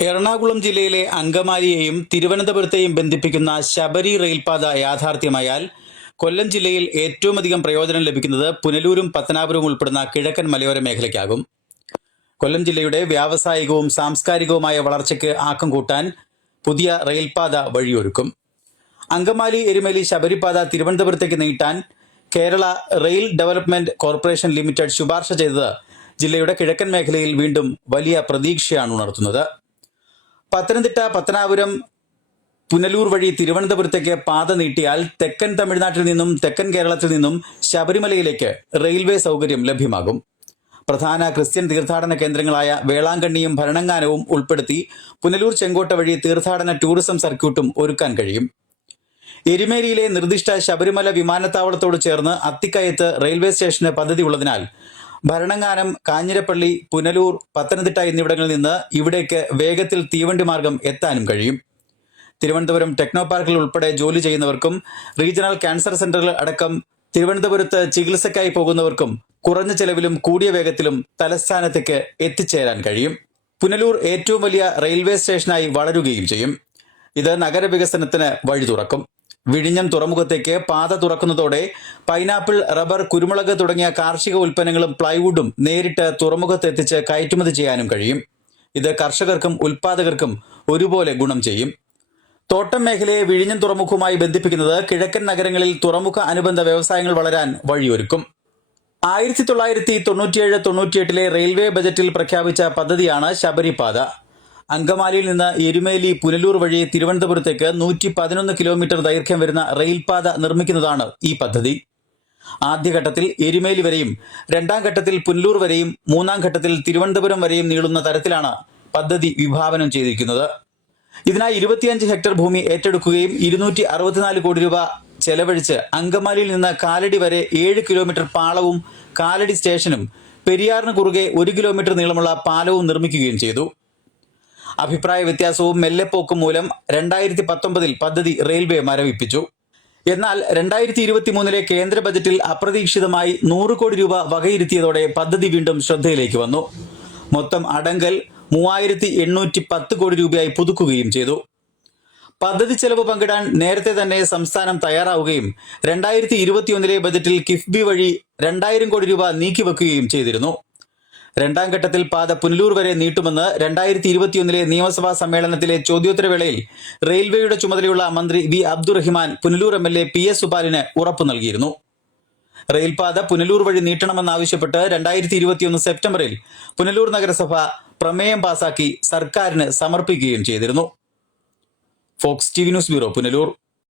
എറണാകുളം ജില്ലയിലെ അങ്കമാലിയെയും തിരുവനന്തപുരത്തെയും ബന്ധിപ്പിക്കുന്ന ശബരി റെയിൽപാത യാഥാർത്ഥ്യമായാൽ കൊല്ലം ജില്ലയിൽ ഏറ്റവുമധികം പ്രയോജനം ലഭിക്കുന്നത് പുനലൂരും പത്തനാപുരവും ഉൾപ്പെടുന്ന കിഴക്കൻ മലയോര മേഖലയ്ക്കാകും. കൊല്ലം ജില്ലയുടെ വ്യാവസായികവും സാംസ്കാരികവുമായ വളർച്ചയ്ക്ക് ആക്കം കൂട്ടാൻ പുതിയ റെയിൽപാത വഴിയൊരുക്കും. അങ്കമാലി എരുമേലി ശബരിപാത തിരുവനന്തപുരത്തേക്ക് നീട്ടാൻ Kerala rail development corporation limited ശുപാർശ ചെയ്തത് ജില്ലയുടെ കിഴക്കൻ മേഖലയിൽ വീണ്ടും വലിയ പ്രതീക്ഷയാണ് ഉണർത്തുന്നത്. പത്തനംതിട്ട, പത്തനാപുരം, പുനലൂർ വഴി തിരുവനന്തപുരത്തേക്ക് പാത നീട്ടിയാൽ തെക്കൻ തമിഴ്നാട്ടിൽ നിന്നും തെക്കൻ കേരളത്തിൽ നിന്നും ശബരിമലയിലേക്ക് റെയിൽവേ സൗകര്യം ലഭ്യമാകും. പ്രധാന ക്രിസ്ത്യൻ തീർത്ഥാടന കേന്ദ്രങ്ങളായ വേളാങ്കണ്ണിയും ഭരണങ്ങാനവും ഉൾപ്പെടുത്തി പുനലൂർ ചെങ്കോട്ട വഴി തീർത്ഥാടന ടൂറിസം സർക്യൂട്ടും ഒരുക്കാൻ കഴിയും. എരുമേലിയിലെ നിർദ്ദിഷ്ട ശബരിമല വിമാനത്താവളത്തോട് ചേർന്ന് അത്തിക്കയത്ത് റെയിൽവേ സ്റ്റേഷന് പദ്ധതി ഉള്ളതിനാൽ ഭരണങ്ങാനം, കാഞ്ഞിരപ്പള്ളി, പുനലൂർ, പത്തനംതിട്ട എന്നിവിടങ്ങളിൽ നിന്ന് ഇവിടേക്ക് വേഗത്തിൽ തീവണ്ടി മാർഗം എത്താനും കഴിയും. തിരുവനന്തപുരം ടെക്നോ പാർക്കിൽ ഉൾപ്പെടെ ജോലി ചെയ്യുന്നവർക്കും റീജിയണൽ ക്യാൻസർ സെന്ററുകൾ അടക്കം തിരുവനന്തപുരത്ത് ചികിത്സയ്ക്കായി പോകുന്നവർക്കും കുറഞ്ഞ ചെലവിലും കൂടിയ വേഗത്തിലും തലസ്ഥാനത്തേക്ക് എത്തിച്ചേരാൻ കഴിയും. പുനലൂർ ഏറ്റവും വലിയ റെയിൽവേ സ്റ്റേഷനായി വളരുകയും ചെയ്യും. ഇത് നഗരവികസനത്തിന് വഴി തുറക്കും. വിഴിഞ്ഞം തുറമുഖത്തേക്ക് പാത തുറക്കുന്നതോടെ പൈനാപ്പിൾ, റബ്ബർ, കുരുമുളക് തുടങ്ങിയ കാർഷിക ഉൽപ്പന്നങ്ങളും പ്ലൈവുഡും നേരിട്ട് തുറമുഖത്തെത്തിച്ച് കയറ്റുമതി ചെയ്യാനും കഴിയും. ഇത് കർഷകർക്കും ഉൽപ്പാദകർക്കും ഒരുപോലെ ഗുണം ചെയ്യും. തോട്ടം മേഖലയെ വിഴിഞ്ഞം തുറമുഖവുമായി ബന്ധിപ്പിക്കുന്നത് കിഴക്കൻ നഗരങ്ങളിൽ തുറമുഖ അനുബന്ധ വ്യവസായങ്ങൾ വളരാൻ വഴിയൊരുക്കും. 1997-98 റെയിൽവേ ബജറ്റിൽ പ്രഖ്യാപിച്ച പദ്ധതിയാണ് ശബരിപാത. അങ്കമാലിയിൽ നിന്ന് എരുമേലി, പുനലൂർ വഴി തിരുവനന്തപുരത്തേക്ക് 111 കിലോമീറ്റർ ദൈർഘ്യം വരുന്ന റെയിൽപാത നിർമ്മിക്കുന്നതാണ് ഈ പദ്ധതി. ആദ്യഘട്ടത്തിൽ എരുമേലി വരെയും രണ്ടാം ഘട്ടത്തിൽ പുനലൂർ വരെയും മൂന്നാം ഘട്ടത്തിൽ തിരുവനന്തപുരം വരെയും നീളുന്ന തരത്തിലാണ് പദ്ധതി വിഭാവനം ചെയ്തിരിക്കുന്നത്. ഇതിനായി 25 ഹെക്ടർ ഭൂമി ഏറ്റെടുക്കുകയും 264 കോടി രൂപ ചെലവഴിച്ച് അങ്കമാലിയിൽ നിന്ന് കാലടി വരെ 7 കിലോമീറ്റർ പാളവും കാലടി സ്റ്റേഷനും പെരിയാറിന് കുറുകെ 1 കിലോമീറ്റർ നീളമുള്ള പാലവും നിർമ്മിക്കുകയും ചെയ്തു. അഭിപ്രായ വ്യത്യാസവും മെല്ലെപ്പോക്കും മൂലം 2019 പദ്ധതി റെയിൽവേ മരവിപ്പിച്ചു. എന്നാൽ 2023 കേന്ദ്ര ബജറ്റിൽ അപ്രതീക്ഷിതമായി 100 കോടി രൂപ വകയിരുത്തിയതോടെ പദ്ധതി വീണ്ടും ശ്രദ്ധയിലേക്ക് വന്നു. മൊത്തം അടങ്കൽ 3810 കോടി രൂപയായി പുതുക്കുകയും ചെയ്തു. പദ്ധതി ചെലവ് പങ്കിടാൻ നേരത്തെ തന്നെ സംസ്ഥാനം തയ്യാറാവുകയും 2021 ബജറ്റിൽ കിഫ്ബി വഴി 2000 കോടി രൂപ നീക്കിവെക്കുകയും ചെയ്തിരുന്നു. രണ്ടാം ഘട്ടത്തിൽ പാത പുനലൂർ വരെ നീട്ടുമെന്ന് 2021 നിയമസഭാ സമ്മേളനത്തിലെ ചോദ്യോത്തരവേളയിൽ റെയിൽവേയുടെ ചുമതലയുള്ള മന്ത്രി V Abdurahiman Punalur MLA PS സുബാലിന് ഉറപ്പു നൽകിയിരുന്നു. റെയിൽപാത പുനലൂർ വഴി നീട്ടണമെന്നാവശ്യപ്പെട്ട് 2021 സെപ്റ്റംബറിൽ പുനലൂർ നഗരസഭ പ്രമേയം പാസാക്കി സർക്കാരിന് സമർപ്പിക്കുകയും ചെയ്തിരുന്നു. Fox TV news bureau, Punalur.